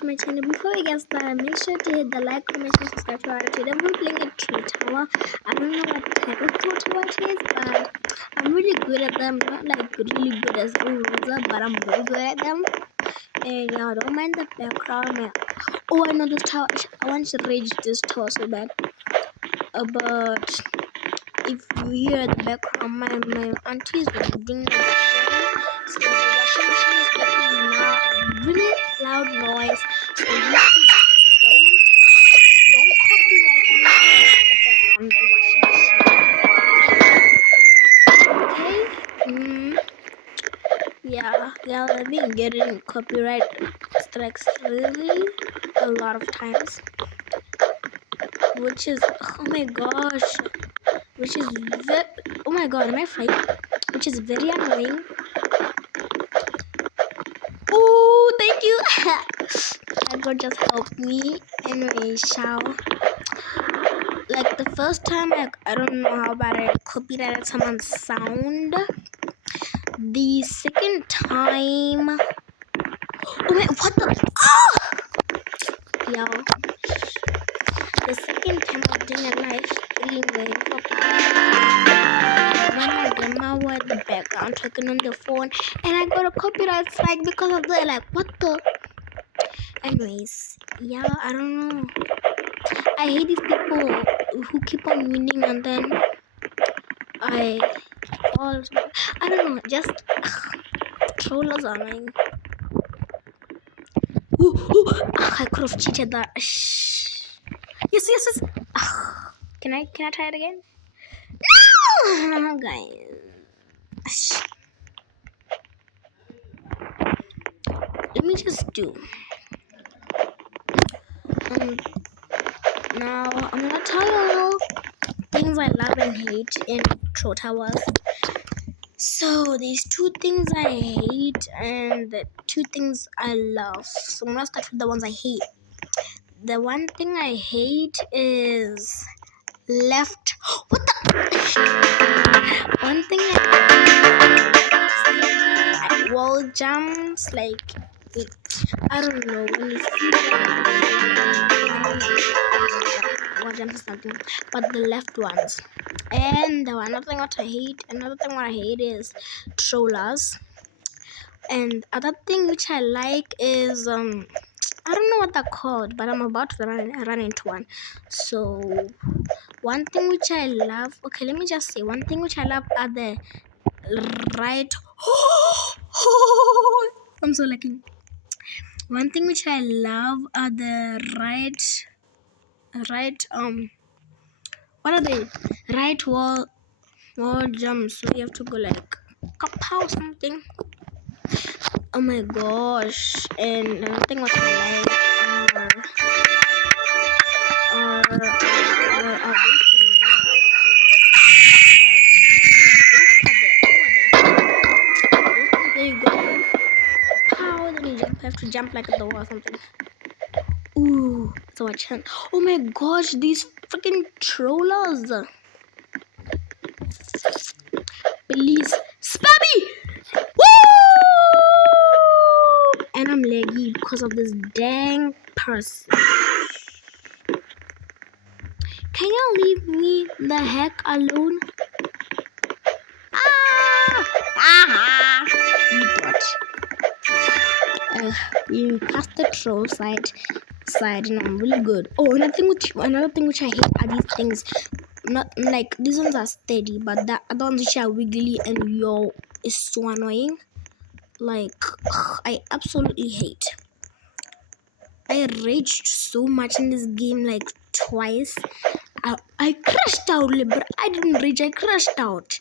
to my channel. Before we get started, make sure to hit the like, comment, and subscribe to our channel. I'm playing a True Tower. I don't know what type of True Tower it is, but I'm really good at them. Not like really good as Rosa, but I'm very good at them. And yeah, don't mind the background. Oh, I know this tower. I want to rage this tower so bad. But if you hear the background, my aunties were doing the washing. So the washing machine is making now really loud noise. So you don't copyright me for the background, the washing machine. Okay. Yeah, I've been getting copyright strikes really a lot of times, which is oh my gosh, oh my god, am I flying? Which is very annoying. Oh, thank you. That god just helped me. Anyway, like the first time I don't know how bad I copyrighted someone's sound. The second time, oh wait, what the yo, the second time I was doing a live stream when my grandma was in the background talking on the phone, and I got a copyright strike because of that. Like, what the? Anyways, yeah, I don't know. I hate these people who keep on winning and then I fall. I don't know, just trollers are annoying. I could have cheated that. Yes. Can I try it again? No, guys. Let me just do. Now I'm gonna tell you things I love and hate in Troll Towers. So these two things I hate and the two things I love. So I'm gonna start with the ones I hate. The one thing I hate is left. What the? One thing wall jumps, like I don't know when you see wall jumps or something, but the left ones. And another thing what I hate is trollers. And other thing which I like is I don't know what they're called, but I'm about to run into one. So one thing which I love, okay, let me just say one thing which I love are the right. I'm so lucky. One thing which I love are the right. What are they? Right wall jumps. So you have to go like kapow something. Oh my gosh! And another thing what I like are there you go. Pow! Then you have to jump like the wall or something. Ooh, so a chance. Oh my gosh, these freaking trollers. Please spam me! Woo! And I'm laggy because of this dang person. Can you leave me the heck alone? You got. You passed the troll side, and I'm really good. Oh, another thing which I hate are these things. Not like these ones are steady, but the other ones which are wiggly and yo is so annoying. Like I absolutely hate. I raged so much in this game like twice. I crashed out, but I didn't rage. I crashed out.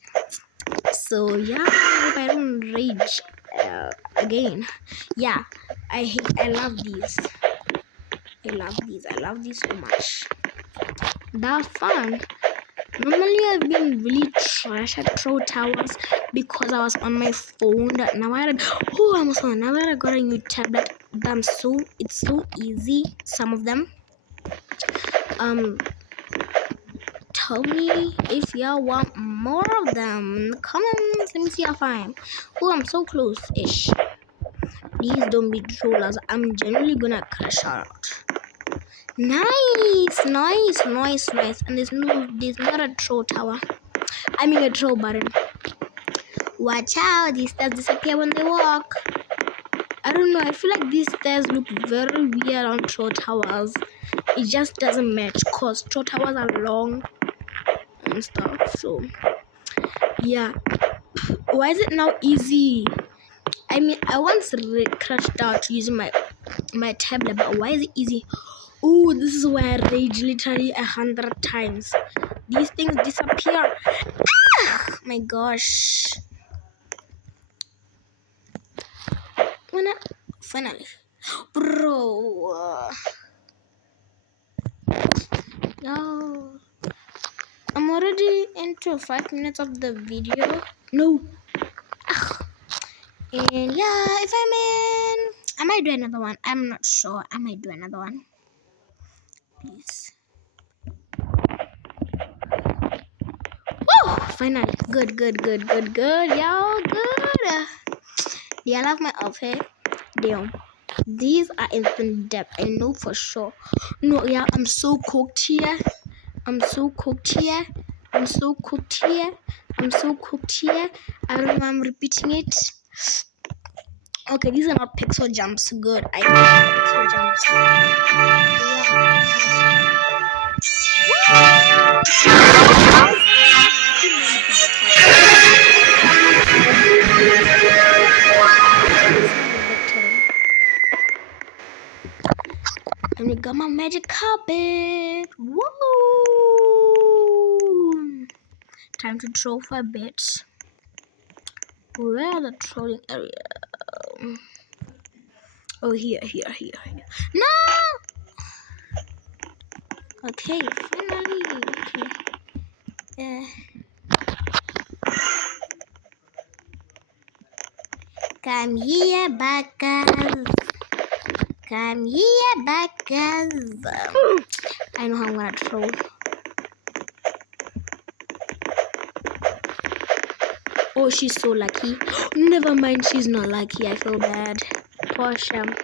So yeah, I hope I don't rage again. Yeah, I love these. I love these so much. They're fun. Normally I've been really trash at Troll Towers because I was on my phone. Now I got a new tablet. It's so easy. Some of them. Tell me if y'all want more of them in the comments. Let me see how far I am. Oh, I'm so close-ish. These don't be trollers. I'm genuinely gonna crash out. Nice. And there's not a troll tower. I mean a troll button. Watch out, these stairs disappear when they walk. I don't know, I feel like these stairs look very weird on troll towers. It just doesn't match because troll towers are long and stuff. So yeah. Why is it now easy? I mean, I once crashed out using my tablet, but why is it easy? Oh, this is why I rage literally 100 times. These things disappear. My gosh. Finally. Bro. No. I'm already into 5 minutes of the video. No. And yeah, if I'm in, I might do another one. I'm not sure. I might do another one. Please. Woo! Finally. Good. Y'all good. Yeah, I love my outfit. Damn. These are instant depth. I know for sure. No, yeah, I'm so cooked here. I don't know, I'm repeating it. Okay, these are not pixel jumps. Good. I know pixel jumps. And we got my magic carpet. Woo! Time to troll for a bit. Where are the trolling area? Oh, here. No! Okay, finally. Okay. Come here, backers. I know how I'm gonna troll. Oh, she's so lucky. Never mind, she's not lucky. I feel bad. Poor Sham.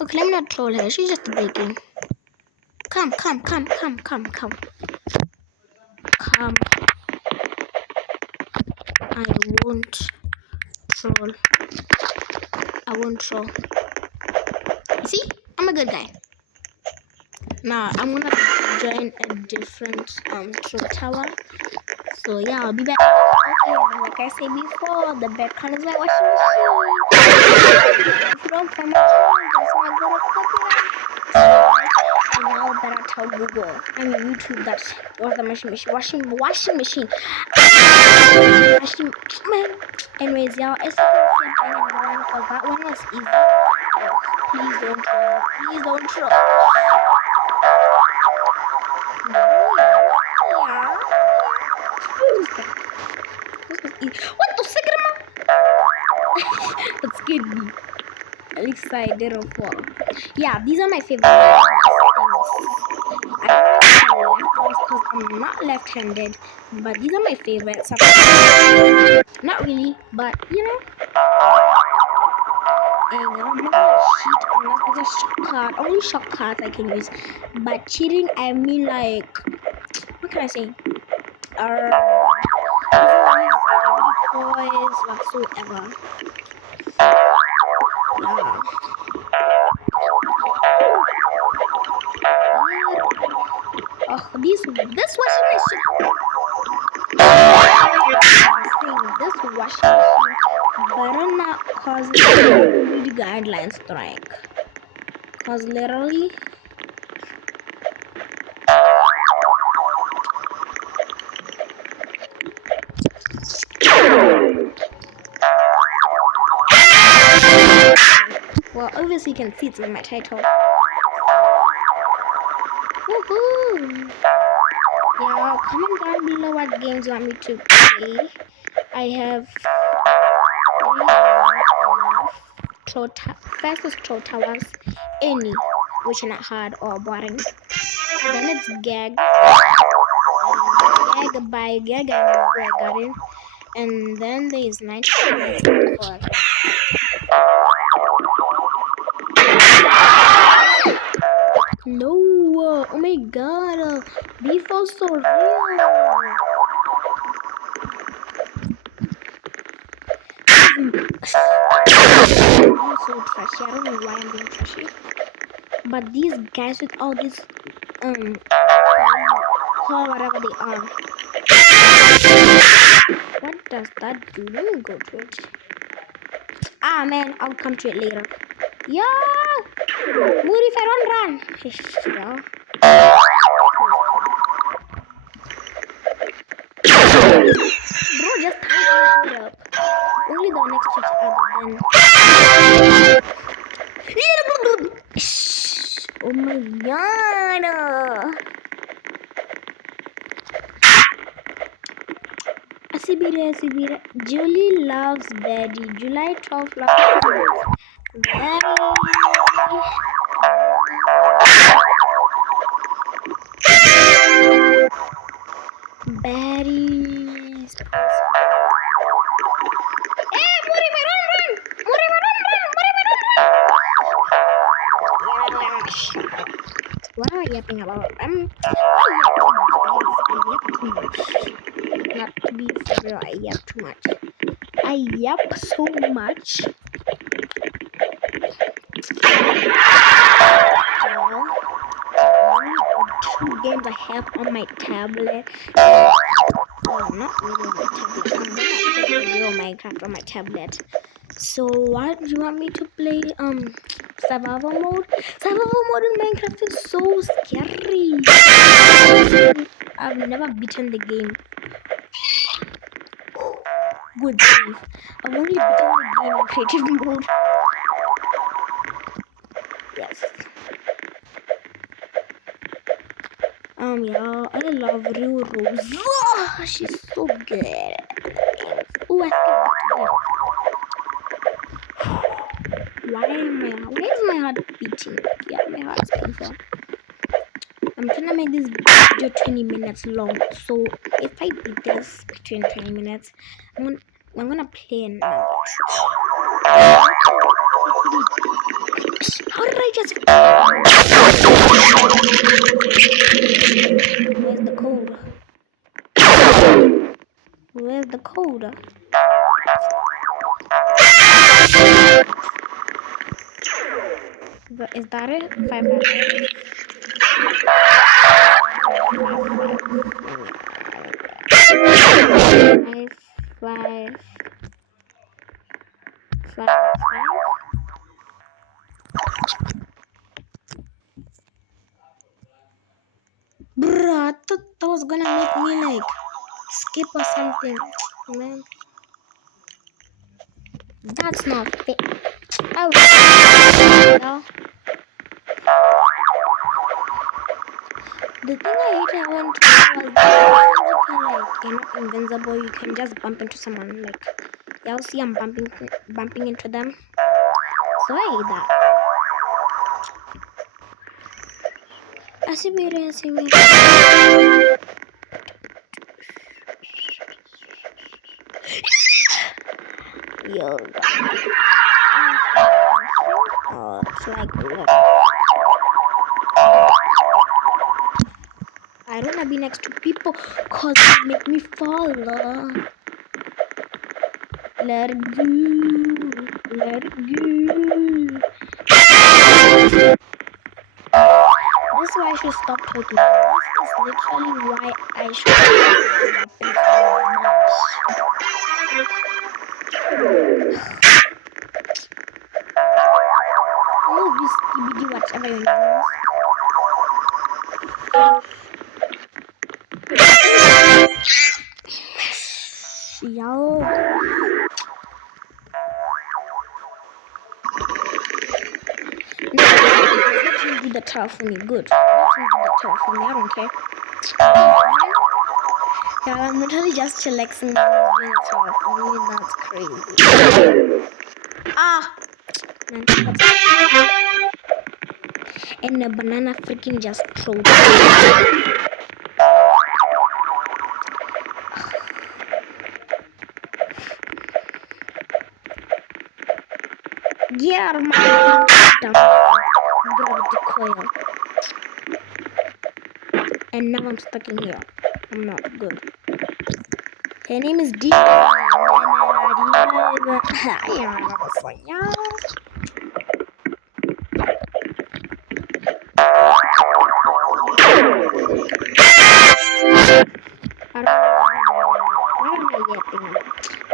Okay, let me not troll her. She's just begging. Come. I won't troll. You see? I'm a good guy. Now, I'm gonna join a different troll tower. So yeah, I'll be back. Okay, like I said before, the background is my washing machine. If you don't find my channel, that's why I go to copyright. And now better tell Google, I mean YouTube, that was the washing machine. Anyways, y'all, it's because that one was easy. Please don't troll. What the second? That scared me. At least I didn't fall. Yeah, these are my favorite things. I don't like because I'm not left-handed, but these are my favorites. Not really, but you know. And I'm not gonna cheat unless it's a shock card. Only shock cards I can use. But cheating, I mean like, what can I say? Toys whatsoever. Yeah. Oh, this washing machine. This washing machine better not cause the guideline strike. Cause literally. Well, obviously you can see it's in my title. Woohoo! Yeah, comment down below what games you want me to play. I have 3 fastest troll towers, any which are not hard or boring. Then it's gag by gag, I know where I got it. And then there is night. For no, oh my god, beef was so real. I'm so trashy. I don't know why I'm being trashy, but these guys with all this call whatever they are. What does that do? Let me go to it. Ah man, I'll come to it later. Yeah, Moody, if I don't run. Yeah. Bro, just time it up. Only the next switch other than. Oh my god. Asibire. Julie loves Betty. July 12th loves Betty's. Hey, Murife, run! Murife, run! What am I yapping about? I yap too much. Not to be for real, I yap too much. I yap so much. Two games I have on my tablet. Well, not really on my tablet. I'm gonna play real Minecraft on my tablet. So what do you want me to play? Survival mode? Survival mode in Minecraft is so scary. I've never beaten the game. Good save. I've only beaten the game in creative mode. Yes. Yeah, I love Real Rose. Oh, she's so good. Oh, I still Why is my heart beating? Yeah, my heart's painful. I'm trying to make this video 20 minutes long. So if I beat this between 20 minutes, I'm gonna play another. How did I just? Where's the code? Where's the code? Is that it? 555. 555. Bruh, I thought that was gonna make me like skip or something. Man, that's not fair. Oh, no. The thing I hate when you can like you're not invincible, you can just bump into someone. Like y'all see I'm bumping into them. So I hate that. Asimire. Yo. Oh, it's like what? I don't wanna be next to people cause they make me fall. Let it go. Let it go. This is why I should stop talking. This is literally why I should stop yapping so much. Move this skibidi whatever your name is. Yo. Let him do the tower for me. Good. Let him do the tower for me. I don't care. Yeah, I'm literally just chillaxing now doing the tower for me. That's crazy. Ah! Man, and the banana freaking just throws. Get out of my way, dumb. Get out of the coil. And now I'm stuck in here. I'm not good. Her name is D.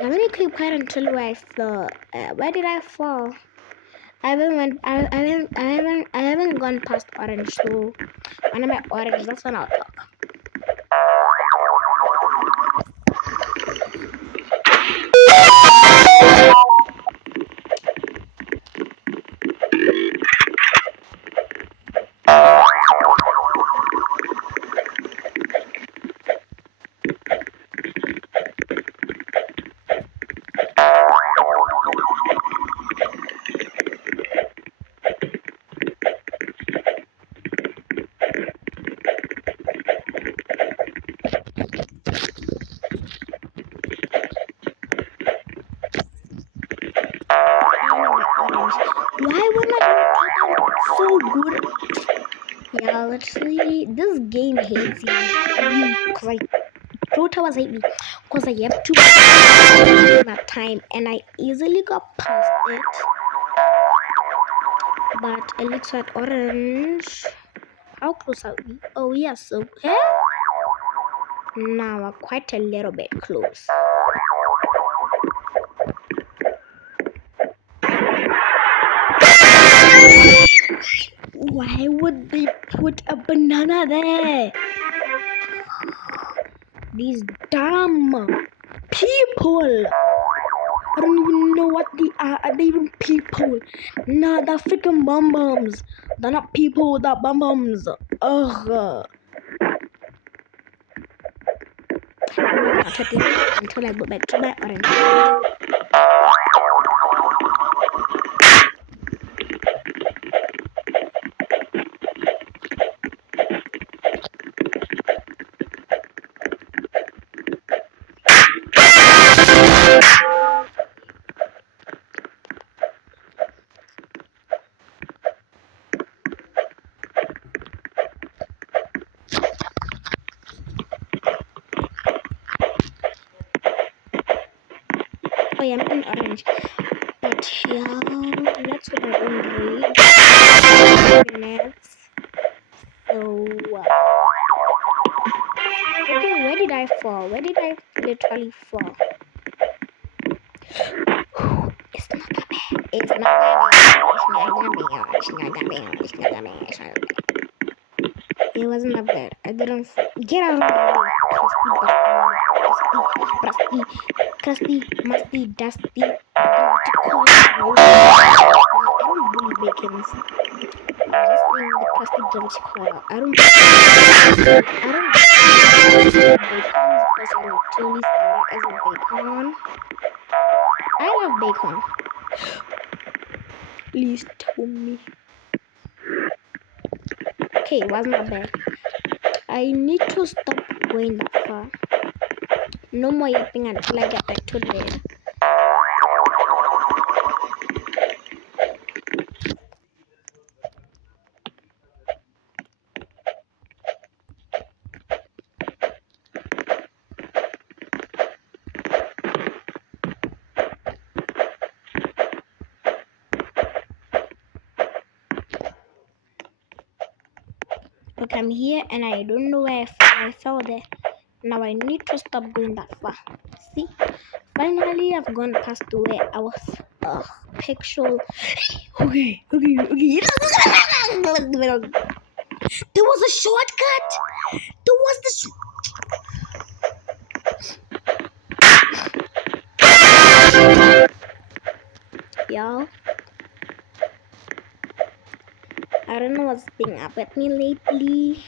Let me keep quiet until where I fall. Where did I fall? I haven't gone past orange. So when I'm at orange, that's when I'll talk. Why would my game so good? Yeah, let's see. This game hates me because I Pro Towers hate me because I have to that time and I easily got past it. But it looks like orange. How close are we? Oh yes, so now we're quite a little bit close. Why would they put a banana there? These dumb people. I don't even know what they are. Are they even people? Nah, they're freaking bum bums. They're not people, they're bum bums. Ugh. I'm not happy until I go back to my orange. Oh yeah, I'm in orange. But yeah, let's go back in green. Minutes. So, okay, where did I fall? Where did I literally fall? It's not that bad. It's not that bad. It's not that bad. It's not that bad. It's not that bad. It wasn't that bad. I didn't get out of my way. Crusty, musty, dusty. I don't bully bacons. I'm just saying the crusty drums call. I don't bacons because I literally started as a bacon. I love bacon. Please tell me. Okay, it wasn't that bad. I need to stop going that far. No more yapping until I get back to the bed. Look, I'm here and I don't know where I fell there. Now I need to stop going that far. See? Finally, I've gone past where I was. Pixel. Okay. There was a shortcut. There was this. Y'all, I don't know what's been up at me lately.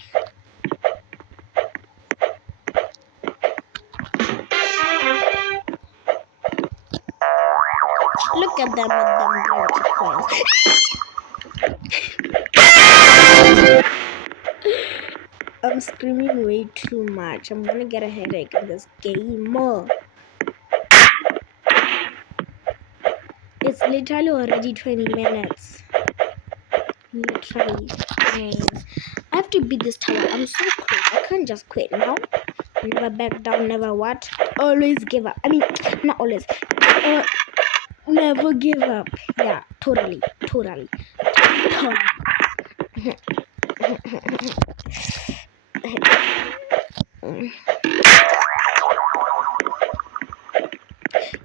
Look at them with them dirty coils. I'm screaming way too much. I'm gonna get a headache in this game. It's literally already 20 minutes. Literally. Anyways, I have to beat this tower. I'm so close. I can't just quit now. Never back down, never what? Always give up. I mean, not always. Never give up. Yeah, totally.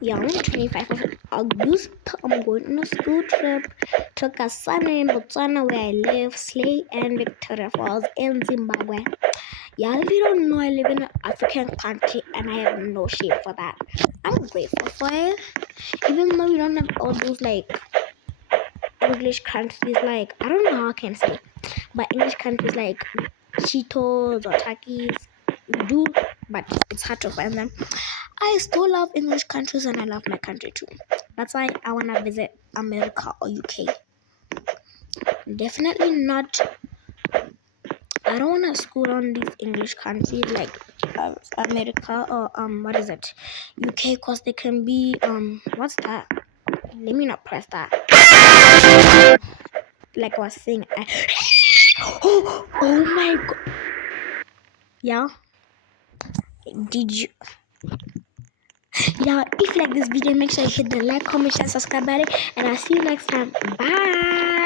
Yeah, on the 25th of August, I'm going on a school trip to Kasane in Botswana, where I live, Slay, and Victoria Falls in Zimbabwe. Yeah, if you don't know, I live in an African country and I have no shame for that. I'm grateful for it. Even though we don't have all those like English countries, like I don't know how I can say, but English countries like Cheetos or Takis, we do, but it's hard to find them. I still love English countries and I love my country too. That's why I want to visit America or UK. Definitely not. I don't want to school on these English countries like America or what is it, UK, because they can be what's that? Let me not press that. Like I was saying, oh my god. Yeah. Did you? Yeah. If you like this video, make sure you hit the like, comment, share, subscribe button, and I'll see you next time. Bye.